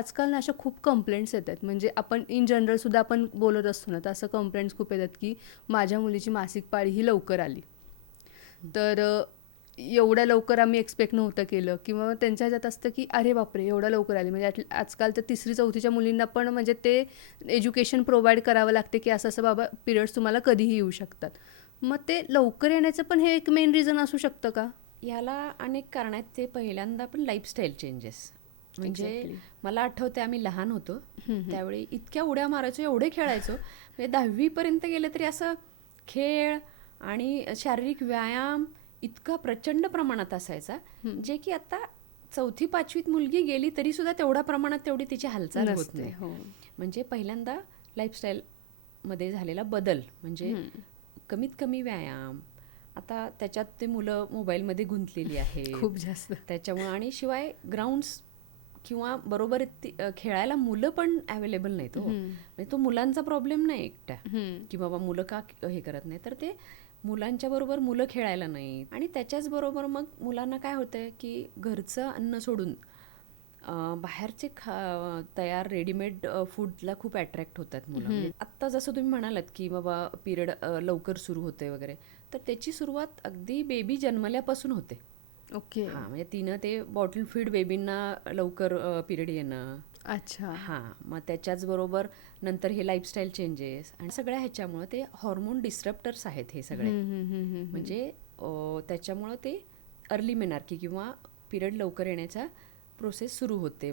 आजकाल ना अशा खूप कंप्लेंट्स येतात. म्हणजे आपण इन जनरल सुद्धा आपण बोलत असतो ना, तर असं कंप्लेंट्स खूप येतात, की माझ्या मुलीची मासिक पाळी ही लवकर आली. तर एवढ्या लवकर आम्ही एक्सपेक्ट नव्हतं केलं किंवा त्यांच्या ह्याच्यात असतं, की अरे बापरे! एवढ्या लवकर आली. म्हणजे आजकाल तर 3री-4थीच्या मुलींना पण म्हणजे ते एज्युकेशन प्रोव्हाईड करावं लागते, की असं-असं बाबा पिरियड्स तुम्हाला कधीही येऊ शकतात. मग ते लवकर येण्याचं पण हे एक मेन रिझन असू शकतं का? याला अनेक कारण आहेत. ते पहिल्यांदा पण लाईफस्टाईल चेंजेस. म्हणजे एक्झॅक्टली. मला आठवते आम्ही लहान होतो, हं, हं. त्यावेळी इतक्या उड्या मारायचो, एवढे खेळायचो. म्हणजे 10वी पर्यंत गेलं तरी असं खेळ आणि शारीरिक व्यायाम इतका प्रचंड प्रमाणात असायचा, जे की आता 4थी-5वीत मुलगी गेली तरीसुद्धा तेवढ्या प्रमाणात तेवढी तिची हालचाल होत नसते. नाही. हो. म्हणजे पहिल्यांदा लाईफस्टाईलमध्ये झालेला बदल म्हणजे हं. कमीत कमी व्यायाम. आता त्याच्यात ते मुलं मोबाईलमध्ये गुंतलेली आहेत. खूप जास्त. त्याच्यामुळं आणि शिवाय ग्राउंड्स किंवा बरोबर खेळायला मुलं पण अवेलेबल नाहीत हो. हं. म्हणजे तो मुलांचा प्रॉब्लेम नाही एकट्या, हं. की बाबा मुलं का हे करत नाही, तर ते मुलांच्या बरोबर मुलं खेळायला नाहीत. आणि त्याच्याच बरोबर मग मुलांना काय होतंय, की घरचं अन्न सोडून बाहेरचे तयार रेडीमेड फूडला खूप अट्रॅक्ट होतात मुलं. म्हणजे हं. आत्ता जसं तुम्ही म्हणालात, की बाबा पिरियड लवकर सुरू होते वगैरे, तर त्याची सुरुवात अगदी बेबी जन्मल्यापासून होते. ओके. हां, म्हणजे तिनं ते बॉटल फीड बेबींना लवकर पिरियड येणं. अच्छा. हां, मग त्याच्याच बरोबर नंतर हे लाईफस्टाईल चेंजेस आणि सगळ्या ह्याच्यामुळं ते हॉर्मोन डिस्रप्टर्स आहेत हे हं, सगळे. हं, हं, हं, हं. म्हणजे त्याच्यामुळं ते अर्ली मेनार्की किंवा पिरियड लवकर येण्याचा प्रोसेस सुरू होते.